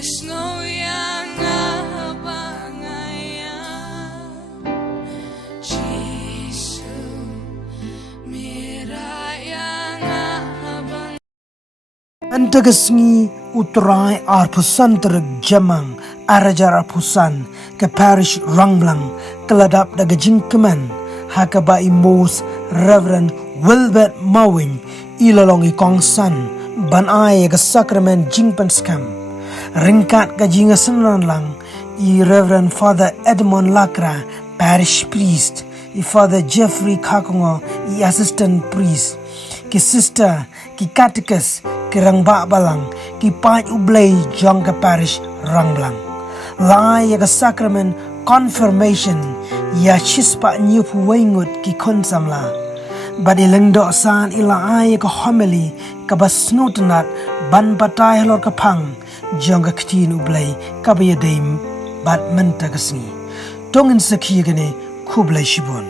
Antagasngi utrai arpusan tereg jamang arajar arpusan ke parish Rangblang keladap daga jingkeman hakaba imos Reverend Wilbert Mawing ilalongi kongsan ban ai ke sakramen jingpenskam ringkat gajinga senan lang i Reverend Father Edmond Lakra parish priest i Father Jeffrey Kakongo i assistant priest ki sister ki catechist ki rangba balang ki pai ublay jong ka parish Rangblang lai ya sacrament confirmation ya chispa new puwaingut ki konsamla badi lengdo san ila ay ka homily ka basnutanat ban patay lor ka pang jong ka ktin ublay ka bayadaim bat mentagasni tongin sakhi gane kublay shibon.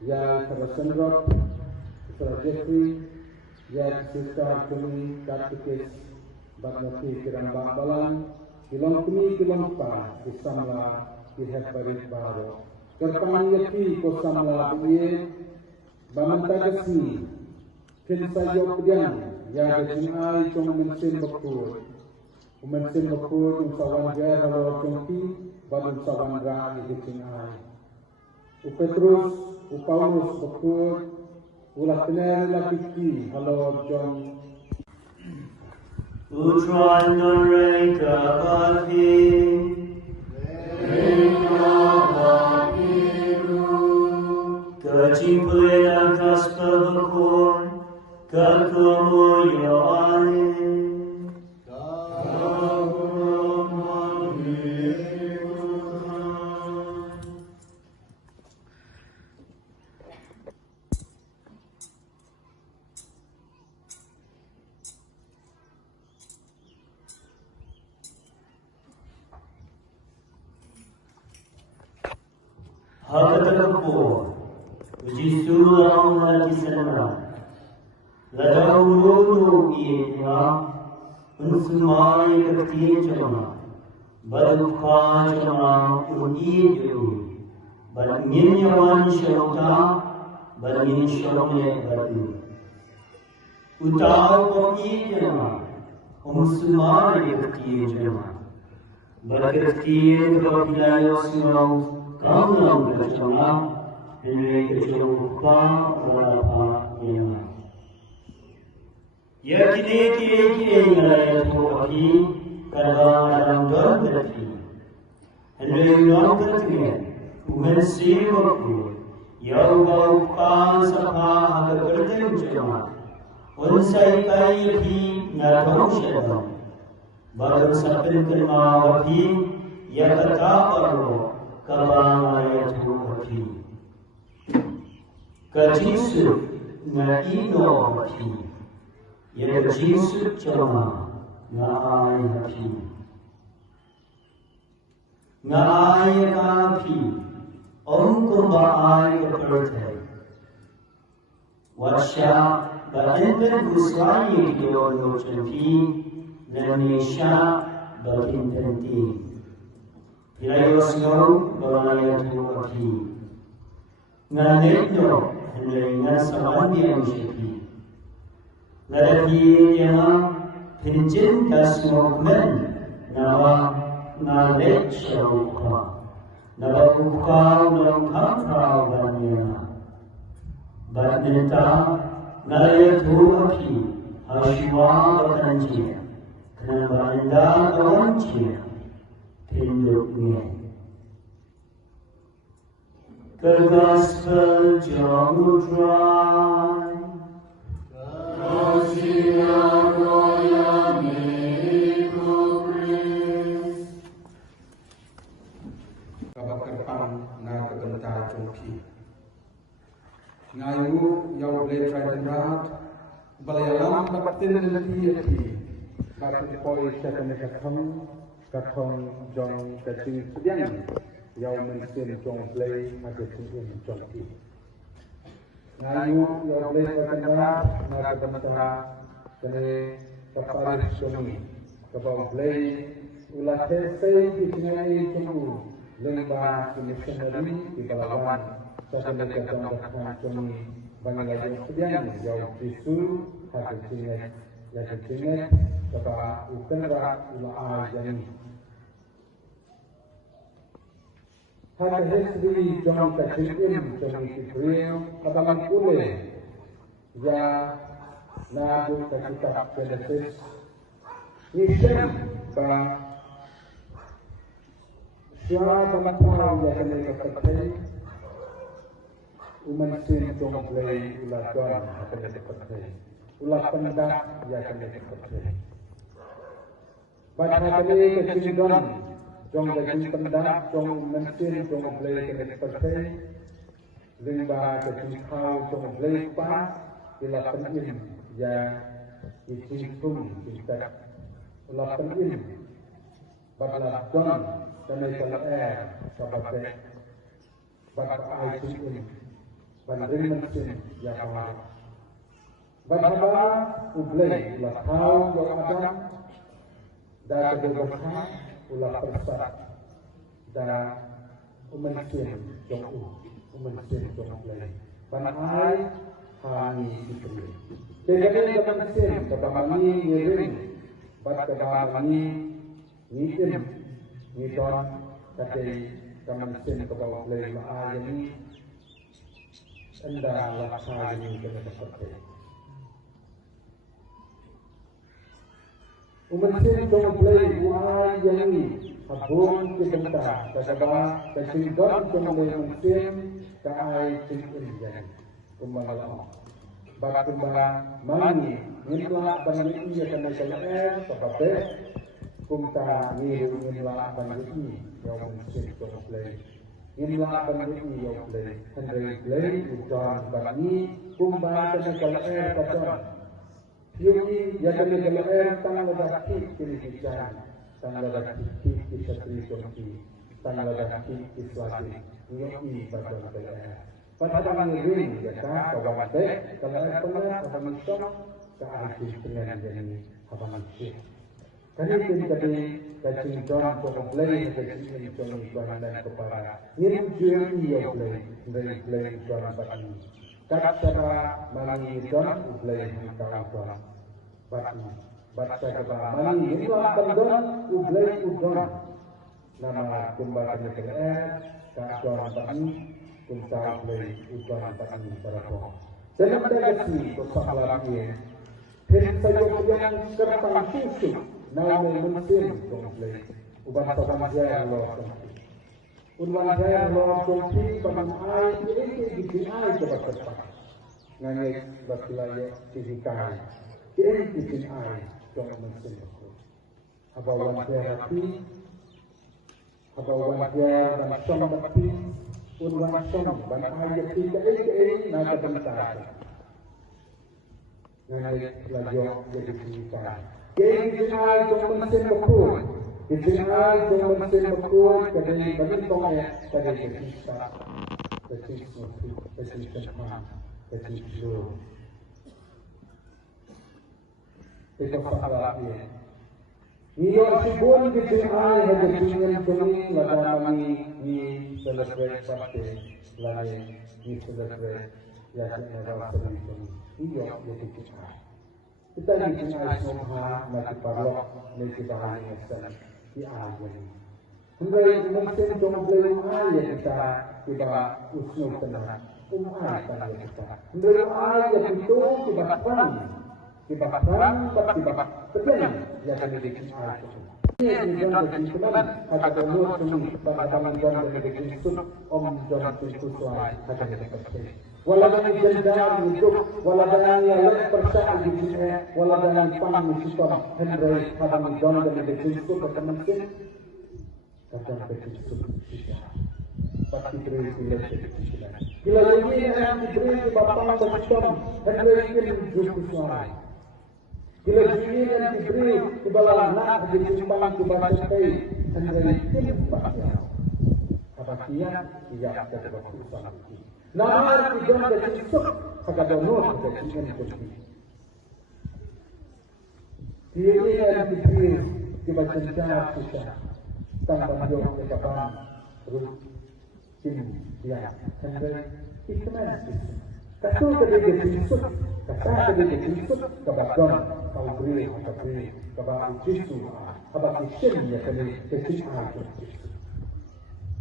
Ya Sarasandra, Sarah Jeffrey, ya Sister Kumi, Katikis, Baknati Kiran Bakbalan, Kilong Kumi Kilong Pa, Kisamla, Kiheparit Baro, Kerpang Yaki Kosamla Biye, Bamantagasi, Kinsayok Dian, ya Gajinai Chong Mensin Bakur, Mensin Bakur, Sawan Jaya Halo Chongki, Badun Sawan Rai Gajinai. Petrus, Paulus, Bakur, ulah tener lapiki, halo John. Utran don reka bahi, reka bahiru. Kacimpulan kaspa bakur, kakumu yoane. Hakatapo, uji sulang lagi sana. Ladang ulu ia, unsumai kerti cuma, badukha cuma uni jauh, badingin yawan syauta, badingin syaunya badu. Utau kopi cuma, unsumai kerti cuma, badkerti kepilayo sunau. Kamu bersama dengan kecuali berapa yang Ya kini ngalaya tuapi kadang dalam don berarti. Hendak don berarti. Umensi waktu. Yang bau kan sapa agar berdeng jemaah. Unsai kai fi ngatau syaitan. Baru sapin kelmawapi ya kata arwah kabang ayat tuapi. Kajisu na ino wapi. Ya kajisu jemaah na ay wapi. Na ay wapi. Om kumbaan kepercayaan. Wasya berinten buswani kiyono cempi Indonesia berinten ti. Pilayosno bawaya tuapi. Nganetno hendak samandi ang cempi. Ladapi yang pinjin kasmokmen nawa ngalet syauka. Nabukau dalam kamprau banyak. Badminta nalaya tuapi hasywa berkanjir. Kenapa anda kawancir pinduknya. Kergas berjauh dry. Kasih yang na kebentar jongki. Ngayu yau blade right rat balayalam batin leti batin poi setan kathong jong kacing sediang yau mensin jong blade ada sing jongki. Ngayu yau blade right rat na kebentar kene kapalis jongki kabau blade ulah tesei di sini jongku. Lembah missionary di Balawan satu negara yang kami banyak sedian jauh isu hasil tinggal kata utara ulah ajani hasil history jom kecilin jom kiprim kata pule ya nadu kitab Genesis Nisem bang Siapa bangsa yang kena dipercayai, umat sin jom play ulah tuan kena dipercayai, ulah pendak yang kena dipercayai. Baca kali kecil don, jom kecil pendak, jom umat sin jom play kena dipercayai, limba kecil kau jom play pas, ulah penin yang isipun kita, ulah penin, baca don. Kami kalau sahabat bapak aisyun banding mesin yang awal bapak ublay ulah tahu yang ada dan kedua ulah persat dan mesin jong mesin jong ublay banai hani diberi jadi dalam mesin bapak mani ngirim bapak mani ngirim Nidon kati kamansin ke bawah play maayani anda laksani kena seperti umansin dong play maayani habun kibenta kasaba kasidon kemulai mansin kaay sinjani kumbalang bakumba mani nitla banani iya kena kaya papape kumta ngiru nila banditi yang mungkin jom play nila banditi yang play hendai play udan bani kumba kena kalaer kacon yuni ya kena kalaer tang ladaki kini bicara tang ladaki kisah tritonki tang ladaki kiswati yuni badan kalaer pada ngiru ya ka kawan dek kalaer penat pada mentok ka artis dengan ini apa maksud Kali kacing don play kacing don dan kepala. Ini jadi play don bagi. Kata mani don play kau don bagi. Baca kata mani itu akan don play don. Nama kembali ke kak don bagi. Kumta play don bagi berapa. Dalam dagasi kosak lagi. Hit sayo yang sertang susu, now may munsin don't play. Uban sa banjaya lo something. Unwan jaya lo something paman ay gitin ay dapat serta. Ngayay bakilayo tihikai. Gitin ay don't munsin ko. Abawan therapy, abawan jaya dan somati, unwan som ban ay gitin na kabantay. Ngayon, layo, jadi kita. Kaya itinay itong mansin makul. Itinay itong mansin makul, kadang balintong eh, kadang kasista. Kasista man, kasista. Ito pakala niya. Iyo sibon itinay, hagatingin kami, ladamani ni celebrate birthday, lagi ni celebrate, yakin anniversary kami. Iyo jadi kita dikenal semua mati parlok mesti bahan asal di ajan. Mulai mungkin dong belum ayat kita usnul tenang ayat kita. Mulai ayat itu kita perang tekan ya kami dikenal itu. Ini jangan dikenal ada nur seni pada jangan dikenal om jangan dikenal ada dikenal. Waladang jendal hidup, waladang yang percaya di sini, waladang pang musibah, Henry kadang John dan Kristo berteman kadang Kristo tidak. Pasti beri tidak. Bila ini yang diberi ke bapa bercom, Henry ini justru suami. Bila ini yang diberi ke bala anak disimpan ke baca kai, Henry ini pasti. Apabila ia ada waktu suami. Nama tiga dari Kristus agak donor dari Kristus. Dia yang diberi kebajikan kita tanpa jauh kebapan terus ini dia hendak ikhlas. Kata dari Kristus, kata dari Kristus kebajikan kau beri kebajikan Kristus, kebajikan yang kami kesihkan Kristus.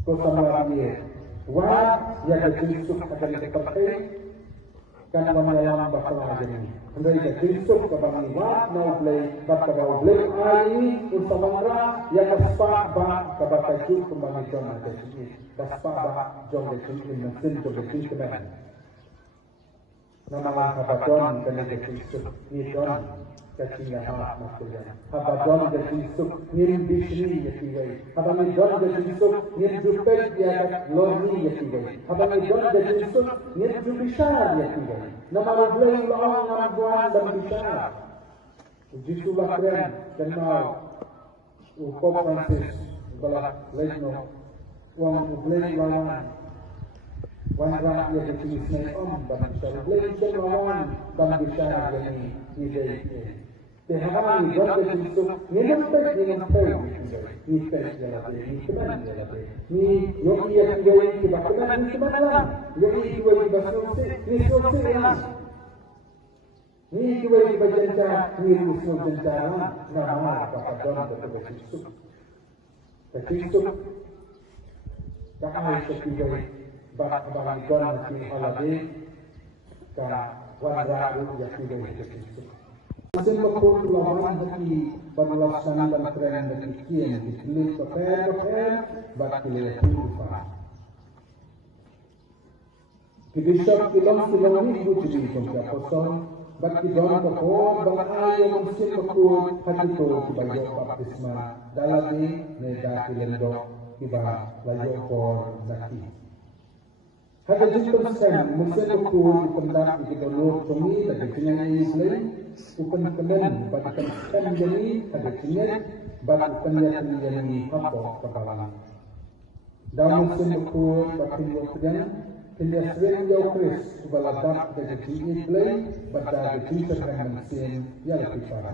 Kau sama dia. Wah, ya Kristus akan dipakai kan melayang bakal ini. Hendak Kristus kepada wah mau beli, bakal beli ini utamanya ya kaspa ba kepada Kristus kembali ke mana sini. Kaspa ba jom Kristus mesin jom Kristus kembali. Nama Habadon dan Kristus ni Don kacingnya hama maksudnya. Habadon dan Kristus nirim bisni ya tiwai. Habadon dan Kristus nirim jupet ya lorni ya tiwai. Habadon dan Kristus nirim jubishar ya tiwai. Nama Rabbullah Allah ngamaguan dan bishar. Jisulah keren dan mau Pope Francis bala lejno uang ublay lawan. Wan rak ya ditulisnya dan bishar. Ublay lawan dan bishar yani idei. Tehani God Kristus nilampai ni pes jalan ni keman jalan ni yogi yang gay kebakan ni keman lah yogi dua basose ni sose ni dua bajenca ni usul jencara nama Bapak Don Kristus Kristus tak ada sekian Bapak Don ni halade ka wara ya Kristus. Mesin makhluk lawan hati berlaksana dan keren dan kian ditulis pakai bakilnya tufa. Kibisap kilang ini bujui komplek kosong baki don koko bangaya mesin makhluk hati to kibayo baptisma dalani neda kilendo kiba layo por zaki. Hada jumpa sen mesin makhluk pendak ikidonor kami dan kenyang Islam Upan kemen bagi kan jadi ada kinyat bagi penyataan jadi apa kepala. Dalam semua bagi waktunya kinyat sering jauh kris baladak dari kinyat play pada kinyat dengan mesin yang dipara.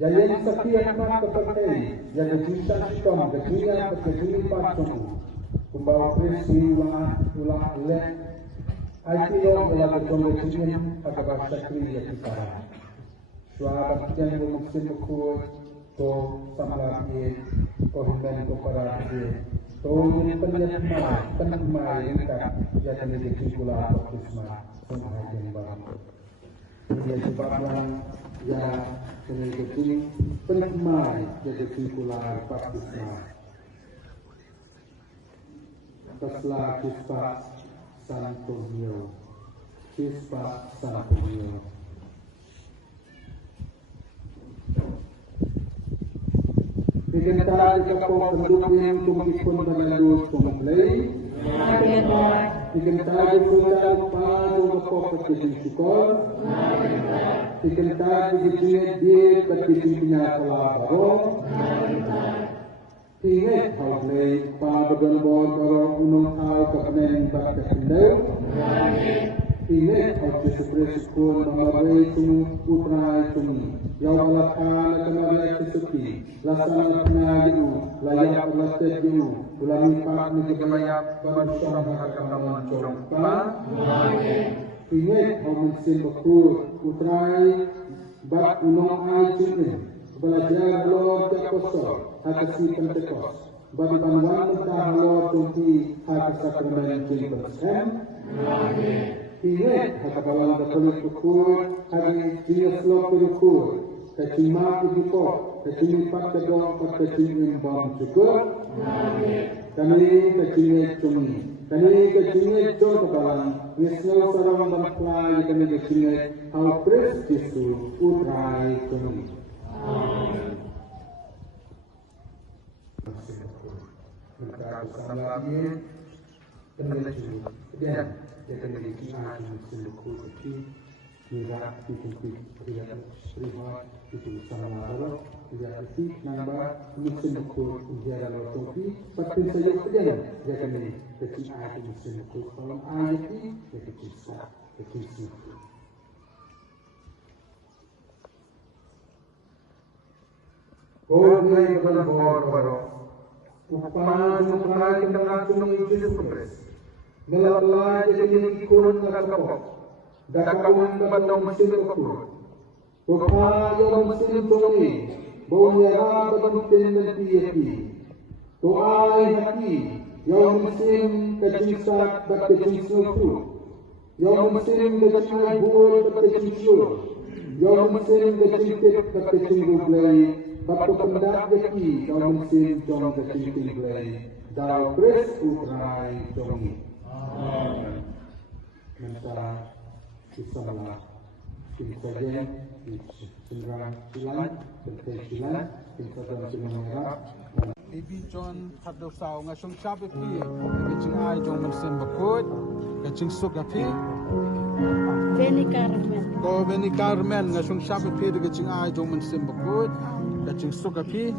Yang sekian kan kepercayaan yang dijual sistem kinyat berkejuan patung kumbawa kris ulang leh. Ayo melakukan pembelaan agar sakri ya kita. Suara yang mungkin berkuat to samlah ye to himen to para ye to ini penjama yang tak ya kami dikipula baptisma semua yang baru. menyebabkan ya kemudian penikmai jadi kumpulan baptisma. Setelah kisah Santonio, Dikenal di kapal pendukung kumipun berlalu kumplay. Dikenal di sultan padu kapal petisin sikol. Dikenal di sini di petisin penyakala baro. Ingat kumplay pada berbon baro unung hal kepening bak kesendau. Ingat kumplay sepresi kun mengabai sunu putrai sunu. Yang melakukan kemarin sesuki, laksana pengayu, layak berlaku, ulangi pak menjelayak berusaha mengatakan contoh. Ingat mesin bekur, putrai, bat unong aicin, belajar lor jakosor, hakasi pentekos, bagi panduan mentah lor tungki hak sakramen jilbersen. Ingat hakabalan tertulis ukur hari dia selok ukur kecima ibuko kecimi pat kedong pat kecimi bang cukup kami kecimi kecimi jom kabalan nisno sarang bangklai kami kecimi hal pres jisu utrai kami. Kita bersama lagi peneliti dan kita memiliki ahli suluku itu kira tidak privat itu sama ada tidak itu nambah suluku ujian lotopi pasti saja kemudian jika ini kecil ahli suluku kalau ayat ini jadi kisah kecil. Boleh berlebur baru upah jumlah dengan jumlah itu kompres. Melalui jadi kurun nakapok, dakawang batong mesin ukur. Upah yang mesin toni, bawanya batong tenan pieti. Toai hati, yang mesin kejingsat bat kejingsatu. Yang mesin kejingai bul bat kejingsur. Yang mesin kejingkit bat kejinggublay. Batu pendak jeki, yang mesin jong kejinggublay. Dal pres utrai jongi. Mentara kisahlah kisahnya sembilan silan berkecilan kisah dan semangat. Ibi John hadau sau ngasung cabe pi kecing ai jong mensen bakut kecing sugapi. Beni Carmen ngasung cabe pi kecing ai jong mensen bakut kecing sugapi.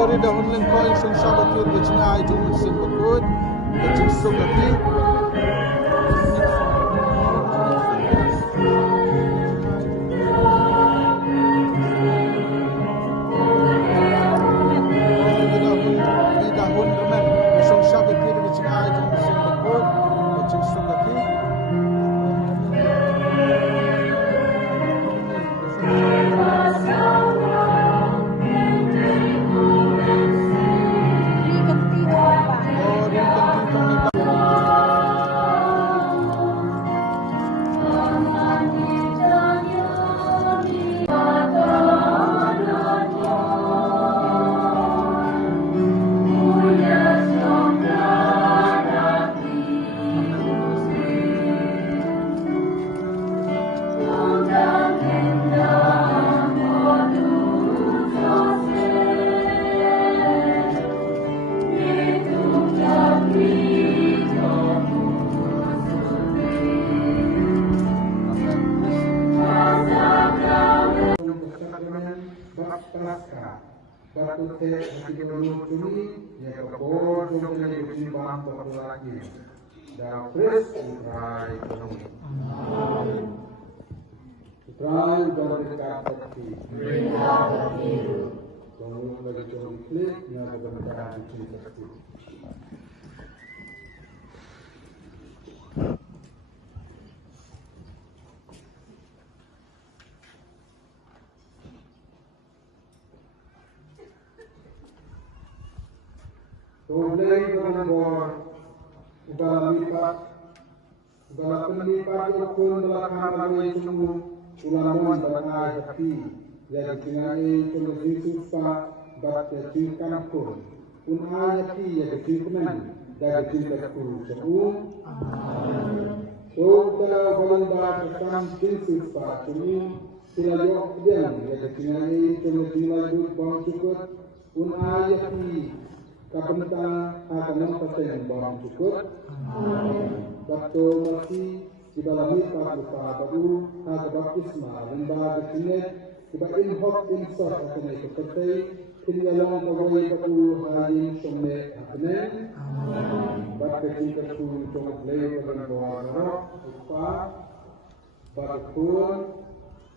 Ori dahun lengkoi sing sabatur kecing ai jong mensen bakut kecing sugapi. Batu teh makin dulu cumi ya kebor dong kali bersimbang waktu lagi. Dan fresh utrai ekonomi. Utrai dan dekat hati. Bangun lagi konflik yang berbentuk di hati. Tuloy ko ng bor, ugalamipat, ugalapalipat o kung balakamagoy sumu, ulamon balakay hati, jadi tingai tuloy Jesus pa, bat yacinkan ko, unay hati yacinkan, jadi cintaku seum. So, kalau balanda kesam Jesus pa, sumu, sila yok jen, jadi tingai tuloy tinai dut bang cukup, unay hati, kabentang hakanan pasang bawang cukup. Waktu masih di dalam hidup lupa baru hak baptisma lembaga kesinet tiba inhok insor akan itu ketai tinggalong kawai batu hayin somne akan bak ketika tu cuma lay pada bawah lupa bakun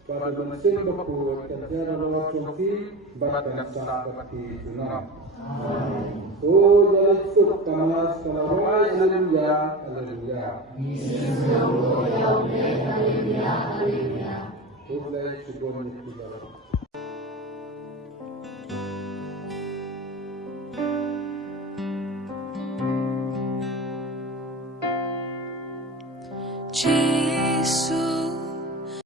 pada mesin bakun kerja dalam cungki bahkan sakti tunang. Oh, Yesus kamas kalawai, haleluya, haleluya. Mulai sebelum kita. Jesus.